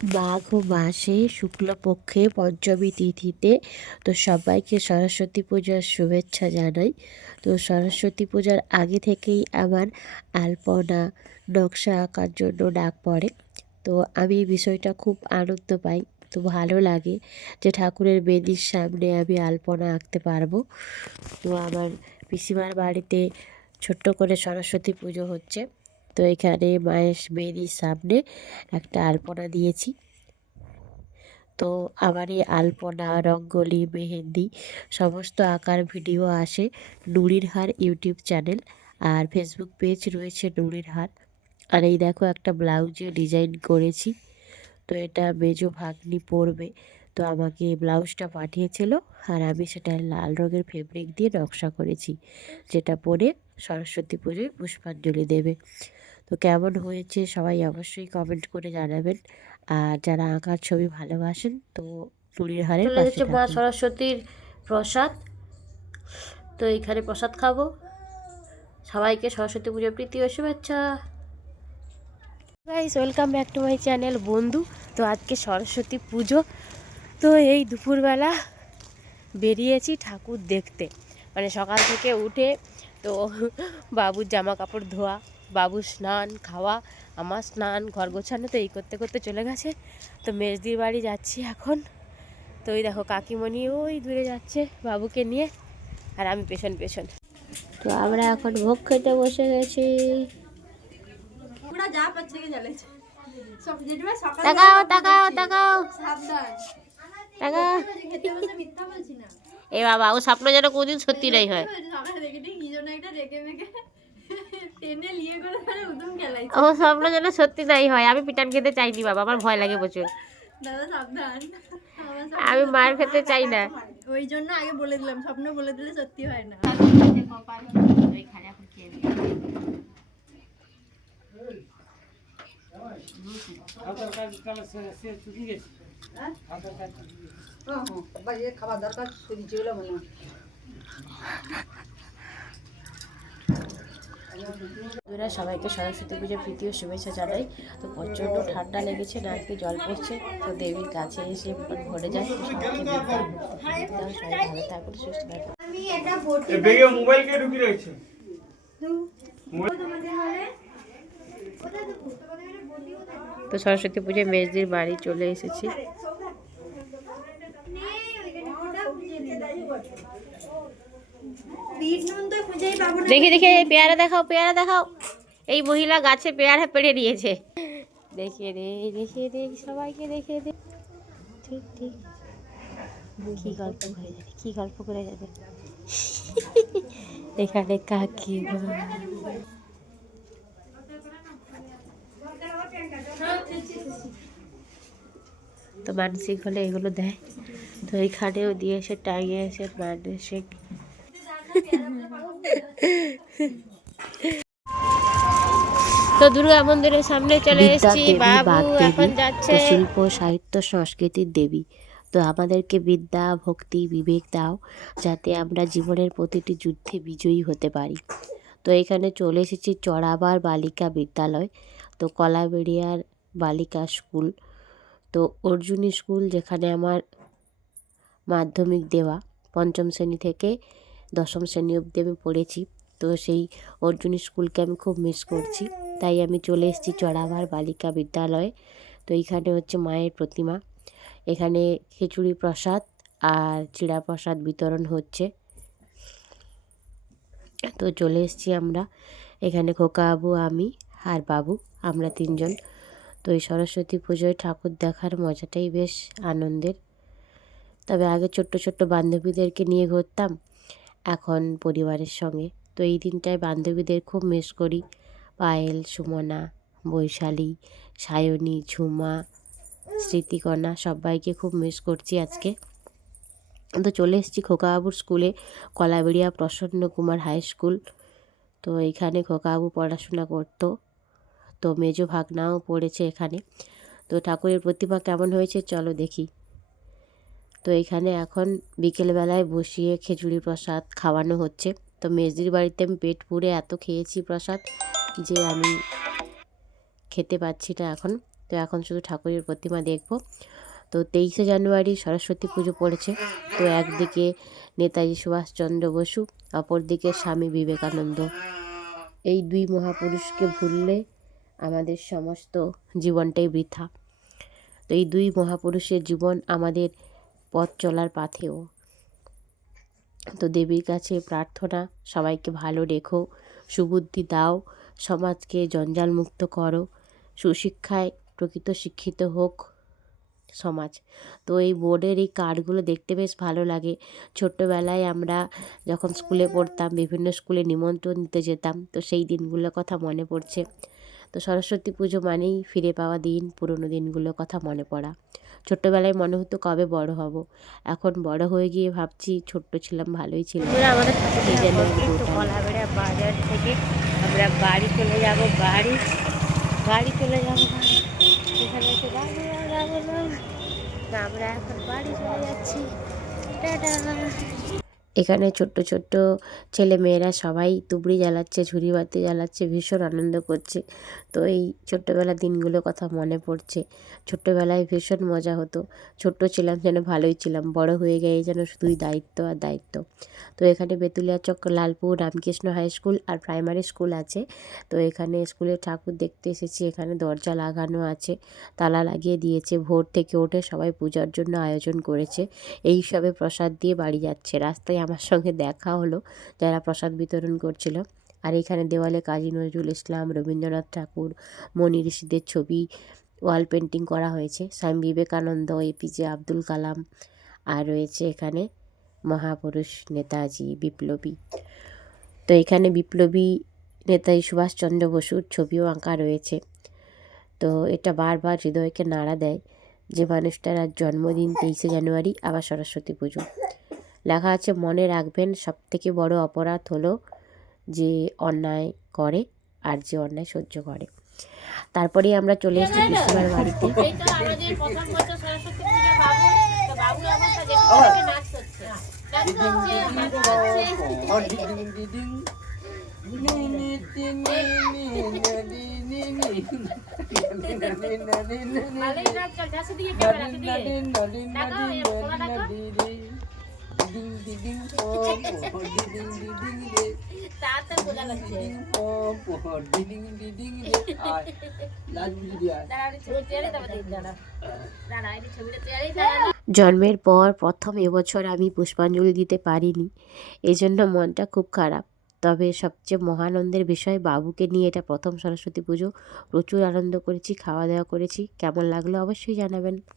মাঘ মাসে শুক্লপক্ষে পঞ্চমী তিথিতে তো সবাইকে সরস্বতী পূজার শুভেচ্ছা জানাই। তো সরস্বতী পূজার আগে থেকেই আমার আলপনা নকশা আঁকার জন্য ডাক পড়ে। তো আমি বিষয়টা খুব আনন্দ পাই, তো ভালো লাগে যে ঠাকুরের বেদির সামনে আমি আলপনা আঁকতে পারবো। তো আমার পিসিমার বাড়িতে ছোট্ট করে সরস্বতী পুজো হচ্ছে, তো এখানে মায়ের বেদির সামনে একটা আলপনা দিয়েছি। তো আমার এই আলপনা, রঙ্গোলি, মেহেন্দি সমস্ত আঁকার ভিডিও আসে নুরির হার ইউটিউব চ্যানেল, আর ফেসবুক পেজ রয়েছে নুরির হার। আর এই দেখো একটা ব্লাউজে ডিজাইন করেছি, তো এটা মেজো ভাগ্নি পরবে, তো আমাকে ব্লাউজটা পাঠিয়েছিল আর আমি সেটা লাল রঙের ফেব্রিক দিয়ে নকশা করেছি, যেটা পরে সরস্বতী পুজোয় পুষ্পাঞ্জলি দেবে। তো কেমন হয়েছে সবাই অবশ্যই কমেন্ট করে জানাবেন, আর যারা আঁকার ছবি ভালোবাসেন তো নুরির হারের চলে পাশে এসেছে মা থাকুন। সরস্বতীর প্রসাদ। তো এইখানে প্রসাদ খাবো। সবাইকে সরস্বতী পুজোর প্রীতি ও শুভেচ্ছা। Guys, welcome back to my channel বন্ধু। তো আজকে সরস্বতী পুজো, তো এই দুপুরবেলা বেরিয়েছি ঠাকুর দেখতে, মানে সকাল থেকে উঠে তো বাবুর জামা কাপড় ধোয়া, বাবুর স্নান, খাওয়া, আমার স্নান, ঘর গোছানো, তো এই করতে করতে চলে গেছে। তো মেজদির বাড়ি যাচ্ছি এখন। তো ওই দেখো কাকিমণি ওই দূরে যাচ্ছে বাবুকে নিয়ে, আর আমি পেছন পেছন। তো আমরা এখন ভোগ খেতে বসে গেছি। তাকাও তাকাও তাকাও তাকাও। এ বাবা, ও স্বপ্ন যেন কোনদিন সত্যি নাই হয়। ও স্বপ্ন যেন সত্যি নাই হয়। আমি পিটান খেতে চাইনি বাবা, আমার ভয় লাগে প্রচুর। আমি মার খেতে চাই না, ওই জন্য আগে বলে দিলাম, স্বপ্ন বলে দিলে সত্যি হয় না। খাবার দরকার বন্ধুরা, সবাইকে সরস্বতী পুজোর প্রীতি ও শুভেচ্ছা জানাই। তো প্রচণ্ড ঠান্ডা লেগেছে, নাকে জল পড়ছে, তো দেবীর কাছে এসে মন ভরে যায়। তো সবাইকে বিদ্যা দাও, সবাই ভালো থাকুন, সুস্থ থাকুন। মোবাইলকে ঢুকিয়ে রয়েছে। তো সরস্বতী পুজোয় মেজদির বাড়ি চলে এসেছি। দেখি দেখি পেয়ারা দেখাও, পেয়ারা দেখাও। এই মহিলা গাছে পেয়ারা পেড়ে নিয়েছে। দেখিয়ে দে, দেখিয়ে দে, সবাইকে দেখিয়ে দে। ঠিক ঠিক, কি গল্প করে যাবে, কি গল্প করে যাবে। এখানে কাকি তো মানসিক হলে এগুলো দেয়, তো এখানেও দিয়েছে, টাঙিয়েছে মানসিক। তো দুর্গা মন্দিরের সামনে চলে এসেছি, বাবু এখন যাচ্ছে। তো শিল্প, সাহিত্য, সংস্কৃতির দেবী, তো আমাদেরকে বিদ্যা, ভক্তি, বিবেক দাও, যাতে আমরা জীবনের প্রতিটি যুদ্ধে বিজয়ী হতে পারি। তো এখানে চলে এসেছি চড়াবার বালিকা বিদ্যালয়, তো কলাবেড়িয়ার বালিকা স্কুল, তো অর্জুনী স্কুল, যেখানে আমার মাধ্যমিক দেওয়া, পঞ্চম শ্রেণী থেকে দশম শ্রেণী অবধি আমি পড়েছি। তো সেই অর্জুনী স্কুলকে আমি খুব মিস করছি, তাই আমি চলে এসেছি চড়াভার বালিকা বিদ্যালয়ে। তো এইখানে হচ্ছে মায়ের প্রতিমা, এখানে খিচুড়ি প্রসাদ আর চিড়া প্রসাদ বিতরণ হচ্ছে। তো চলে এসেছি আমরা এখানে, খোকা বাবু, আমি আর বাবু, আমরা তিনজন। তো এই সরস্বতী পুজোয় ঠাকুর দেখার মজাটাই বেশ আনন্দের। তবে আগে ছোট্ট ছোট্ট বান্ধবীদেরকে নিয়ে ঘুরতাম, এখন পরিবারের সঙ্গে। তো এই দিনটায় বান্ধবীদের খুব মিস করি, পায়েল, সুমনা, বৈশালী, সায়নী, ঝুমা, স্মৃতিকণা, সবাইকে খুব মিস করছি আজকে। তো চলে এসেছি খোকাবাবুর স্কুলে, কলাবেড়িয়া প্রসন্ন কুমার হাই স্কুল। তো এইখানে খোকাবাবু পড়াশোনা করতো, তো মেজো ভাগনাও পড়েছে এখানে। তো ঠাকুরের প্রতিমা কেমন হয়েছে চলো দেখি। তো এখানে এখন বিকেলবেলায় বসিয়ে খিচুড়ি প্রসাদ খাওয়ানো হচ্ছে। তো মেজদির বাড়িতে আমি পেট পুরে এত খেয়েছি প্রসাদ যে আমি খেতে পাচ্ছি না এখন। তো এখন শুধু ঠাকুরের প্রতিমা দেখব। তো 23শে জানুয়ারি সরস্বতী পুজো পড়েছে। তো একদিকে নেতাজি সুভাষচন্দ্র বসু, অপরদিকে স্বামী বিবেকানন্দ। এই দুই মহাপুরুষকে ভুললে আমাদের সমস্ত জীবনটাই বৃথা। তো এই দুই মহাপুরুষের জীবন আমাদের পথ চলার পাথেয়। তো দেবীর কাছে প্রার্থনা, সবাইকে ভালো রেখো, সুবুদ্ধি দাও, সমাজকে জঞ্জালমুক্ত করো, সুশিক্ষায় প্রকৃত শিক্ষিত হোক সমাজ। তো এই বোর্ডের এই কার্ডগুলো দেখতে বেশ ভালো লাগে। ছোট্টবেলায় আমরা যখন স্কুলে পড়তাম, বিভিন্ন স্কুলে নিমন্ত্রণ দিতে যেতাম, তো সেই দিনগুলোর কথা মনে পড়ছে। তো সরস্বতী পুজো মানেই ফিরে পাওয়া দিন, পুরনো দিনগুলোর কথা মনে পড়া। ছোট্টবেলায় মনে হতো কবে বড় হব, এখন বড় হয়ে গিয়ে ভাবছি ছোট্ট ছিলাম, ভালোই ছিলাম। আমাদের এই জানুয়ারি তো দুটো। কলাবেড়া বাজার থেকে আমরা বাড়ি চলে যাব, বাড়ি চলে যাব এখানে এসে যাবো না, আমরা এখন বাড়ি চলে যাচ্ছি। টাটা। এখানে ছোট্ট ছোট্ট ছেলে মেয়েরা সবাই তুবড়ি জ্বালাচ্ছে, ঝুড়ি বাতি জ্বালাচ্ছে, ভীষণ আনন্দ করছে। তো এই ছোট্টবেলার দিনগুলোর কথা মনে পড়ছে। ছোট্টবেলায় ভীষণ মজা হতো। ছোট্ট ছিলাম যেন ভালোই ছিলাম, বড় হয়ে গিয়ে যেন শুধুই দায়িত্ব আর দায়িত্ব। তো এখানে বেতুলিয়া চক লালপুর রামকৃষ্ণ হাই স্কুল আর প্রাইমারি স্কুল আছে। তো এখানে স্কুলের ঠাকুর দেখতে এসেছি। এখানে দরজা লাগানো আছে, তালা লাগিয়ে দিয়েছে। ভোর থেকে উঠে সবাই পূজার জন্য আয়োজন করেছে। এই সবে প্রসাদ দিয়ে বাড়ি যাচ্ছে। রাস্তায় আমার সঙ্গে দেখা হলো যারা প্রসাদ বিতরণ করছিল। আর এখানে দেওয়ালে কাজী নজরুল ইসলাম, রবীন্দ্রনাথ ঠাকুর, মনি ঋষিদের ছবি ওয়াল পেন্টিং করা হয়েছে। স্বামী বিবেকানন্দ, এপিজে আব্দুল কালাম, আর রয়েছে এখানে মহাপুরুষ নেতাজি বিপ্লবী। তো এখানে বিপ্লবী নেতাজি সুভাষচন্দ্র বসুর ছবিও আঁকা রয়েছে। তো এটা বারবার হৃদয়কে নাড়া দেয় যে মানুষটার আজ জন্মদিন 23শে জানুয়ারি, আবার সরস্বতী পুজো। লেখা আছে, মনে রাখবেন সবথেকে বড় অপরাধ হলো যে অন্যায় করে আর যে অন্যায় সহ্য করে। তারপরেই আমরা চলে এসেছি পিসিমার বাড়িতে। এই তো আমাদের প্রথম বছর সরস্বতী পুজো বাবু, তো বাবুর অবস্থা দেখতে নাচ করছে। ভালোই নাচ চল, যাচ্ছে দিকে ক্যামেরাতে দিয়ে ডাকো, এই ফোলা ডাকো। তাড়াতাড়ি বোঝা যাচ্ছে। দাঁড়া, এই ছবিটা তুলে তারপর দিন, দাঁড়া দাঁড়া, এই ছবিটা তুলে দাঁড়া। জন্মের পর প্রথম এবছর আমি পুষ্পাঞ্জলি দিতে পারিনি, এজন্য মনটা খুব খারাপ। তবে সবচেয়ে মহানন্দের বিষয়, বাবুকে নিয়ে এটা প্রথম সরস্বতী পুজো। প্রচুর আনন্দ করেছি, খাওয়া দাওয়া করেছি। কেমন লাগলো অবশ্যই জানাবেন।